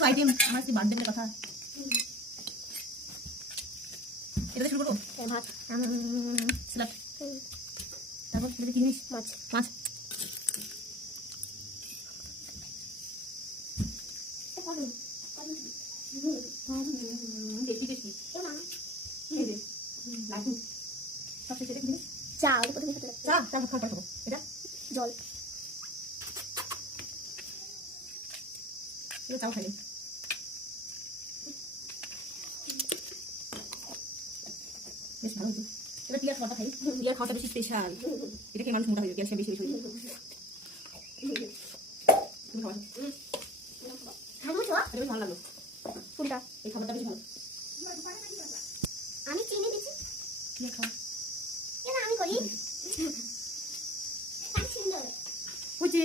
কিছু আইটেম আমার কি বার্থডে বলে কথা। এটা শুরু করবো। ভাত, স্যালাড, তারপর কি জিনিস, মাছ। মাছ। Tasty tasty. এই যে লাড্ডু সবচেয়ে সেটা জিনিস। চা, ওটা প্রথমে খেতে চা চা খাওয়া খাবো। এটা জল। এটা চাও খাইলে বেশ ভালো হতো। এবার টিয়ার খাওয়াটা খাই। টিয়ার খাওয়াটা বেশি স্পেশাল। এটা খেয়ে মানুষ মোটা হয়ে যায়, ক্যালসিয়াম বেশি বেশি হয়ে যায়। তুমি খাওয়া এটা বেশ ভালো লাগলো। ফুলটা এই খাবারটা বেশ ভালো। আমি চিনি দিচ্ছি। টিয়ার খাওয়া আমি করি। ওই যে